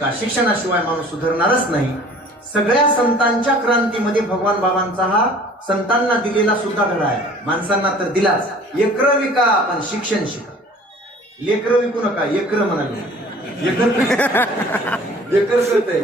का शिक्षणाशिवाय माणूस सुधारणारच नाही. सगळ्या संतांच्या क्रांतीमध्ये भगवान बाबांचा हा संतांना दिलेला सुद्धा धडा आहे. माणसांना तर दिलाच, लेकरं विका पण शिक्षण शिका. लेकरं विकू नका, लेकरं म्हणाले, लेकर कळतंय.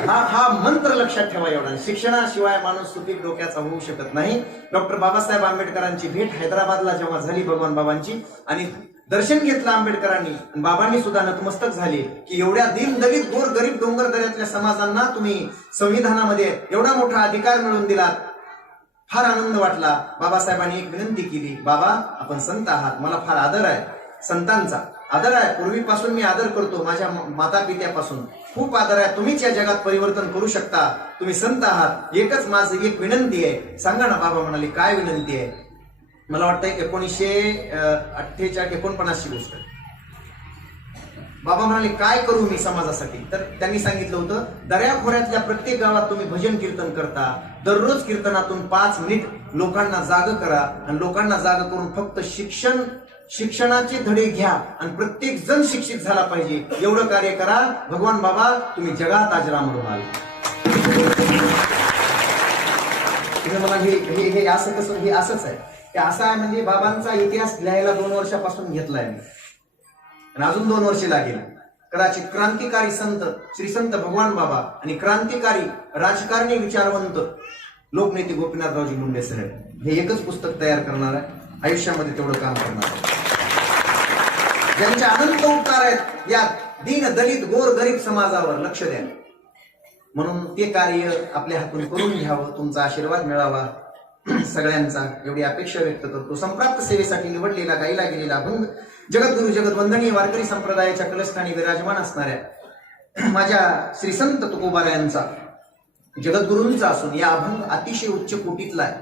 हा मंत्र लक्षात ठेवा एवढा. शिक्षणाशिवाय माणूस सुपीक डोक्याचा होऊ शकत नाही. डॉक्टर बाबासाहेब आंबेडकरांची भेट हैदराबादला जेव्हा झाली भगवान बाबांची, आणि दर्शन घेतलं आंबेडकरांनी, बाबांनी सुद्धा नतमस्तक झाले की एवढ्या दीनदलित गोर गरीब डोंगर दऱ्यातल्या समाजांना तुम्ही संविधानामध्ये एवढा मोठा अधिकार मिळवून दिलात. फार आनंद वाटला. बाबासाहेबांनी एक विनंती केली, बाबा आपण संत आहात, मला फार आदर आहे, संतांचा आदर आहे, पूर्वीपासून मी आदर करतो, माझ्या माता पित्यापासून खूप आदर आहे, तुम्हीच या जगात परिवर्तन करू शकता, तुम्ही संत आहात, एकच माझं एक विनंती आहे. सांगा ना. बाबा म्हणाले, काय विनंती आहे? मला वाटतंय 1948-49 गोष्ट. बाबा म्हणाले, काय करू मी समाजासाठी? तर त्यांनी सांगितलं होतं, दर्याखोऱ्यातल्या प्रत्येक गावात तुम्ही भजन कीर्तन करता, दररोज कीर्तनातून 5 मिनिट लोकांना जाग करा, आणि लोकांना जाग करून फक्त शिक्षणाचे धडे घ्या, आणि प्रत्येक जण शिक्षित झाला पाहिजे, एवढं कार्य करा. भगवान बाबा तुम्ही जगात आजरामर व्हाल. मला हे असं कसं, हे असंच आहे, ते असं आहे. म्हणजे बाबांचा इतिहास लिहायला 2 वर्षापासून घेतलाय मी, आणि अजून 2 वर्षे लागेल. कदाचित क्रांतिकारी संत श्री संत भगवान बाबा आणि क्रांतिकारी राजकारणी विचारवंत लोकनेते गोपीनाथरावजी मुंडे साहेब हे एकच पुस्तक तयार करणार आहे, आयुष्यामध्ये तेवढं काम करणार आहे. ज्यांचे अनंत उपकार आहेत या दीन दलित गोर गरीब समाजावर, लक्ष द्या. म्हणून ते कार्य आपल्या हातून करून घ्यावं, तुमचा आशीर्वाद मिळावा सगळ्यांचा, एवढी अपेक्षा व्यक्त करतो. संप्राप्त सेवेसाठी निवडलेला, गायला गेलेला अभंग जगद्गुरु जगदवंदनीय वारकरी संप्रदायाच्या कलस्थानी विराजमान असणाऱ्या माझ्या श्री संत तुकोबारायांचा, जगद्गुरूंचा असून या अभंग अतिशय उच्च कोटीतला आहे.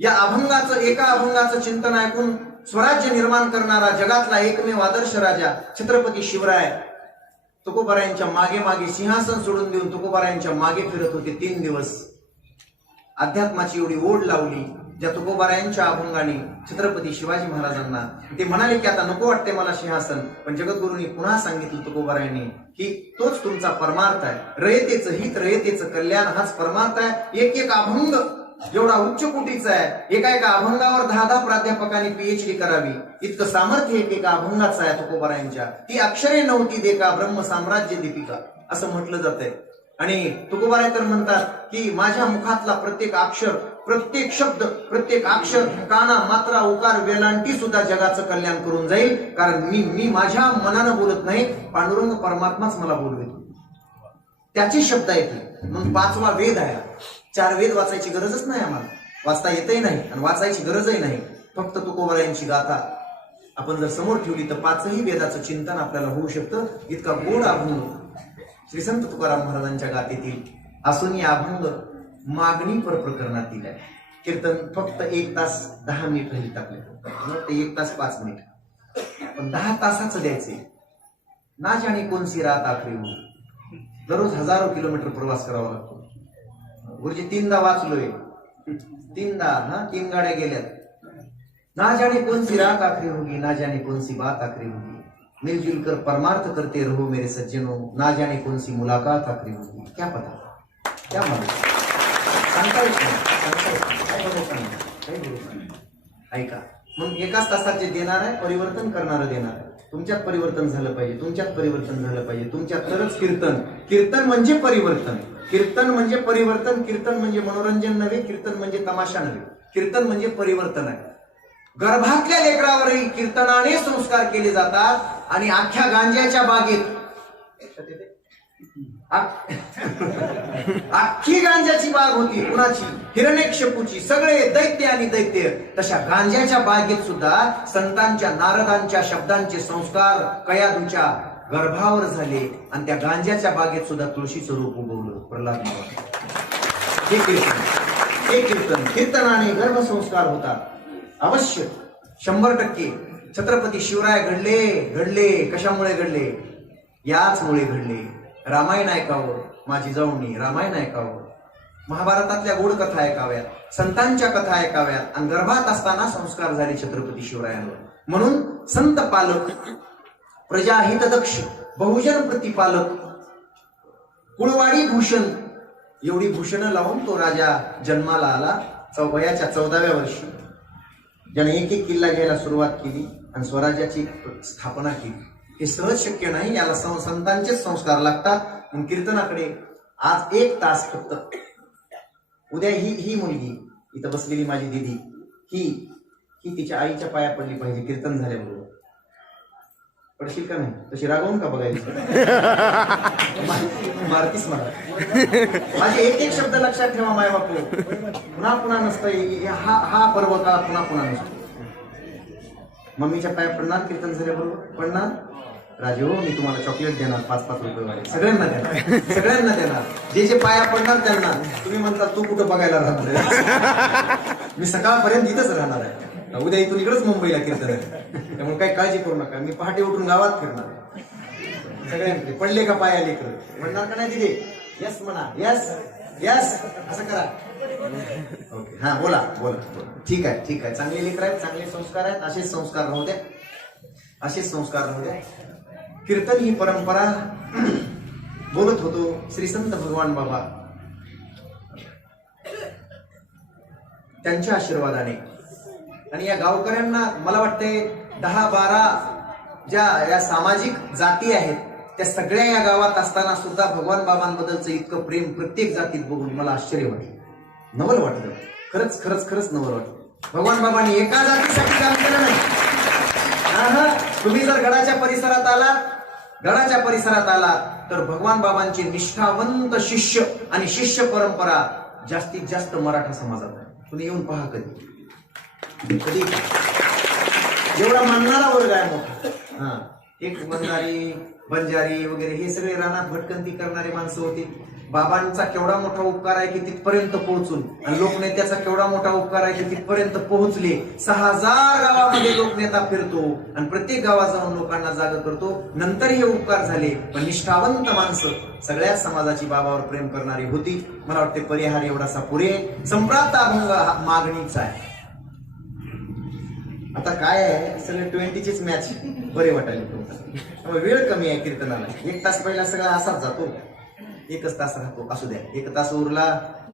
या अभंगाचं, एका अभंगाचं चिंतन ऐकून स्वराज्य निर्माण करणारा जगातला एकमेव आदर्श राजा छत्रपती शिवराय तुकोबारायांच्या मागे मागे सिंहासन सोडून देऊन तुकोबारायांच्या मागे फिरत होते 3 दिवस. अध्यात्माची एवढी ओढ लावली ज्या तुकोबारायांच्या अभंगाने छत्रपती शिवाजी महाराजांना. ते म्हणाले की आता नको वाटते मला सिंहासन, पण जगद्गुरूंनी पुन्हा सांगितलं तुकोबारायांनी की तोच तुमचा परमार्थ आहे, रयतेचं हित रयतेचं कल्याण हाच परमार्थ आहे. एक एक अभंग एवढा उच्च कोटीचा आहे, एका एका अभंगावर 10 प्राध्यापकांनी PhD करावी इतकं सामर्थ्य एका अभंगाचं आहे तुकोबारायांच्या. ती अक्षरे नव्हती देका ब्रह्म साम्राज्य दीपिका असं म्हटलं जातंय. आणि तुकोबाराय तर म्हणतात की माझ्या मुखातला प्रत्येक अक्षर, प्रत्येक शब्द, प्रत्येक अक्षर, काना, मात्रा, उकार, वेलांटी सुद्धा जगाचं कल्याण करून जाईल, कारण मी माझ्या मनानं बोलत नाही, पांडुरंग परमात्माच मला बोलवेतो, त्याचे शब्द येते. म्हणून 5वा वेद आहे. 4 वेद वाचायची गरजच नाही आम्हाला, वाचता येतही नाही आणि वाचायची गरजही नाही. फक्त तुकोबारायांची गाथा आपण जर समोर ठेवली तर 5ही वेदाचं चिंतन आपल्याला होऊ शकतं. इतका गोड अभंग श्री संत तुकाराम महाराजांच्या गाथेतील असून या अभंग मागणी पर प्रकरणातील आहे. कीर्तन फक्त 1 तास 10 मिनिट राहील आपल्याला, ते 1 तास 5 मिनिट, पण 10 तासाचं द्यायचे. ना जाणे कोणसी रात आखरी हो. दररोज हजारो किलोमीटर प्रवास करावा लागतो. गुरुजी 3दा वाचलोय, 3 गाड्या गेल्यात. ना जाने कौन सी रात आखरी होगी, ना जाने कौन सी बात आखरी होगी, मिलजुल कर परमार्थ करते रहो मेरे सज्जनों, ना जाने कौन सी मुलाकात आखरी होगी. क्या पता, क्या मालूम, सांगता येत नाही. ऐका, मग 1 तासात जे देणार आहे परिवर्तन करणारं देणार आहे. तुमच्यात परिवर्तन झालं पाहिजे, तुमच्यात परिवर्तन झालं पाहिजे, तुमच्यात तरच कीर्तन. कीर्तन म्हणजे परिवर्तन, कीर्तन म्हणजे परिवर्तन, कीर्तन म्हणजे मनोरंजन नव्हे, कीर्तन म्हणजे तमाशा नव्हे, कीर्तन म्हणजे परिवर्तन आहे. गर्भातल्या लेकरावरही कीर्तनाने संस्कार केले जातात. आणि अख्ख्या गांजाच्या बागेत अख्खी गांजाची बाग होती, कुणाची? हिरण्यकशिपूची. सगळे दैत्य आणि दैत्य. तशा गांजाच्या बागेत सुद्धा संतांच्या, नारदांच्या शब्दांचे संस्कार कयादूच्या गर्भावर झाले, आणि त्या गांजाच्या बागेत सुद्धा तुळशीचं रूप उगवलं प्रल्हाद महाराज. हे कीर्तन, कीर्तनाने गर्भसंस्कार होतात. अवश्य 100% छत्रपती शिवराय घडले. कशामुळे घडले? याचमुळे घडले. रामायण ऐकावं माझी जाऊनी, रामायण ऐकावं, महाभारतातल्या गोड कथा ऐकाव्यात, संतांच्या कथा ऐकाव्यात, आणि गर्भात असताना संस्कार झाले छत्रपती शिवरायांवर. म्हणून संत पालक, प्रजाहितदक्ष, बहुजन प्रतिपालक कुळवाडी भूषण एवढी भूषणं लावून तो राजा जन्माला आला. वयाच्या 14व्या वर्षी ज्याने एक एक किल्ला घ्यायला सुरुवात केली आणि स्वराज्याची स्थापना केली. हे सहज शक्य नाही, याला संतांचेच संस्कार लागतात. म्हणून कीर्तनाकडे आज 1 तास फक्त. उद्या ही मुलगी इथं बसलेली माझी दिदी ही तिच्या आईच्या पाया पडली पाहिजे कीर्तन झाल्याबरोबर. पडशील का नाही? तशी रागवून का बघायचं? मारतीस मला. माझे एक एक शब्द लक्षात ठेवा माय बापू. पुन्हा पुन्हा नसतं हा पर्व का पुन्हा पुन्हा नसतो. मम्मीच्या पाया पडणार कीर्तन झाल्याबरोबर पडणार. राजे हो मी तुम्हाला चॉकलेट देणार 5-5 रुपये वाले. सगळ्यांना देणार. जे पाया पडणार त्यांना. तुम्ही म्हणता तू कुठं बघायला राहणार? मी सकाळपर्यंत इथंच राहणार आहे. उद्या इथून इकडेच मुंबईला कीर्तन आहे. त्यामुळे काही काळजी करू नका. मी पहाटे उठून गावात फिरणार. सगळ्यांकडे पडले का पाया लेकर म्हणणार का नाही तिथे? यस म्हणा. यस असं करा. ओके हा बोला. ठीक आहे. चांगले लेकर आहेत, चांगले संस्कार आहेत. असेच संस्कार राहू द्या. कीर्तन ही परंपरा बोलत होतो. श्री संत भगवान बाबा त्यांच्या आशीर्वादाने आणि या गावकऱ्यांना मला वाटते 10-12 ज्या या सामाजिक जाती आहेत त्या सगळ्या या गावात असताना सुद्धा भगवान बाबांबद्दलचं इतकं प्रेम प्रत्येक जातीत बघून मला आश्चर्य वाटलं, नवल वाटलं. खरंच नवल वाटलं. भगवान बाबांनी एका जातीसाठी काम केलं नाही. तुम्ही जर गडाच्या परिसरात आलात तर भगवान बाबांचे निष्ठावंत शिष्य आणि शिष्य परंपरा जास्तीत जास्त मराठा समाजात आहे. तुम्ही येऊन पहा कधी एवढा मानणारा वर्ग आहे मोठा. एक बंजारी वगैरे हे सगळे रानात भटकंती करणारे माणसं होती. बाबांचा केवढा मोठा उपकार आहे की तिथपर्यंत पोहोचून, आणि लोकनेत्याचा केवढा मोठा उपकार आहे की तिथपर्यंत पोहोचले. 6000 गावामध्ये लोकनेता फिरतो आणि प्रत्येक गावात जाऊन लोकांना जाग करतो. नंतर हे उपकार झाले, पण निष्ठावंत माणसं सगळ्याच समाजाची बाबावर प्रेम करणारी होती. मला वाटते परिहार एवढासा पुरे. संप्राप्त अभंग मागणीचा आहे. आता काय आहे, सगळे 20चीच मॅच बरे वाटायला. वेळ कमी आहे कीर्तनाला. 1 तास पहिला सगळा असाच जातो, 1 तास राहतो. असू द्या, 1 तास उरला